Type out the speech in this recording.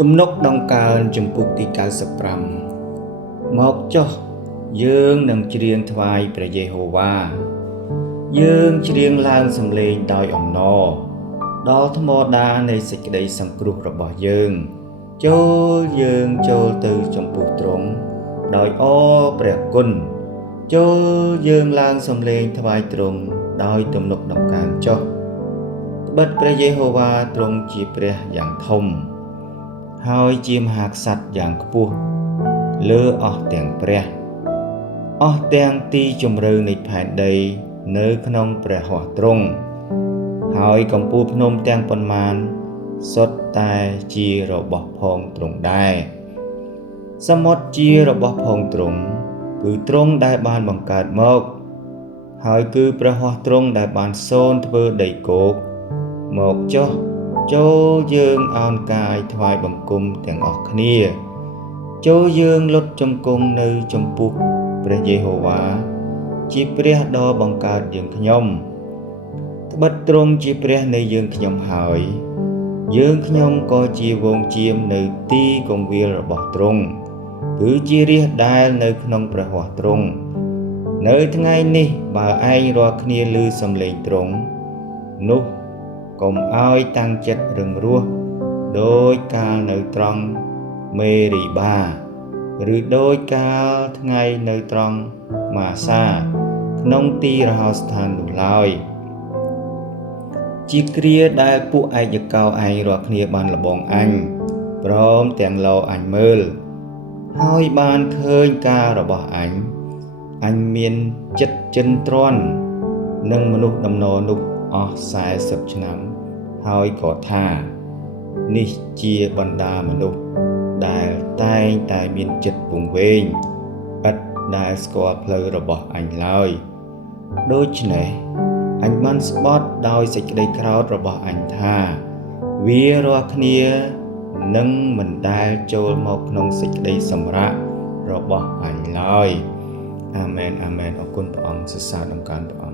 ទំនុកដង្កើងចំពុកទី95មកចុះយើងនឹងច្រៀងថ្វាយព្រះយេហូវ៉ាយើងច្រៀងឡើងសំឡេងដោយអំណរដល់ថ្មដានៃសេចក្តីសង្គ្រោះរបស់យើងចូលយើងចូលទៅចំពោះទ្រង់ដោយអរព្រះគុណចូលយើងឡើងសំឡេងថ្វាយទ្រង់ដោយទំនុកដង្កើងចុះត្បិតព្រះយេហូវ៉ាទ្រង់ជាព្រះយ៉ាងធំហើយជាមហាក្សត្រយ៉ាងខ្ពស់លើអស់ទាំងព្រះអស់ទាំងទីជម្រៅនៃផែនដីនៅក្នុងព្រះហស្ថទ្រង់ហើយកំពូលភ្នំទាំងប៉ុន្មានសុទ្ធតែជារបស់ផងទ្រង់ដែរសមុទ្រជារបស់ផងទ្រង់គឺទ្រង់ដែលបានបង្កើតមកហើយគឺព្រះហស្ថទ្រង់ដែលបានសូនធ្វើដីគោកមកចុះចូលយើងអោនកាយថ្វាយបង្គំទាំងអស់គ្នាចូលយើងលុតជង្គង់នៅចំពោះព្រះយេហូវ៉ាជាព្រះដ៏បង្កើតយើងខ្ញុំត្បិតទ្រង់ជាព្រះនៃយើងខ្ញុំហើយយើងខ្ញុំក៏ជាវងជៀមនៅទីគង្វាលរបស់ទ្រង់គឺជារាជដែលនៅក្នុងព្រះហស្ថទ្រង់នៅថ្ងៃនេះបើឯងរាល់គ្នាឮសំឡេងទ្រង់នោះកុំឲ្យតាំងចិត្តរឹងរូសដោយកាលនៅត្រង់មេរីបាឬដោយកាលថ្ងៃនៅត្រង់ម៉ាសាក្នុងទីរហោស្ថាននោះឡើយជាគ្រាដែលពួកឯកយកោឯងរាល់គ្នាបានលបងអញព្រមទាំងលោអញមើលហើយបានឃើញការរបស់អញមានចិត្តចិនទ្រាន់នឹងមនុស្សដំណរនោះអស់40ឆ្នាំហើយក៏ថានេះជាបណ្ដាមនុស្សដែលតែងតែមានចិត្តពង្វេងឥតដែលស្គាល់ផ្លូវរបស់អញឡើយដូច្នេះអញបានស្បត់ដោយសេចក្តីក្រោធរបស់អញថាវារាល់គ្នានឹងមិនដែលចូលមកក្នុងសេចក្តីសម្រាករបស់អញឡើយអាមែនអាមែនអរគុណព្រះអង្គសរសើរដំណើរព្រះអង្គ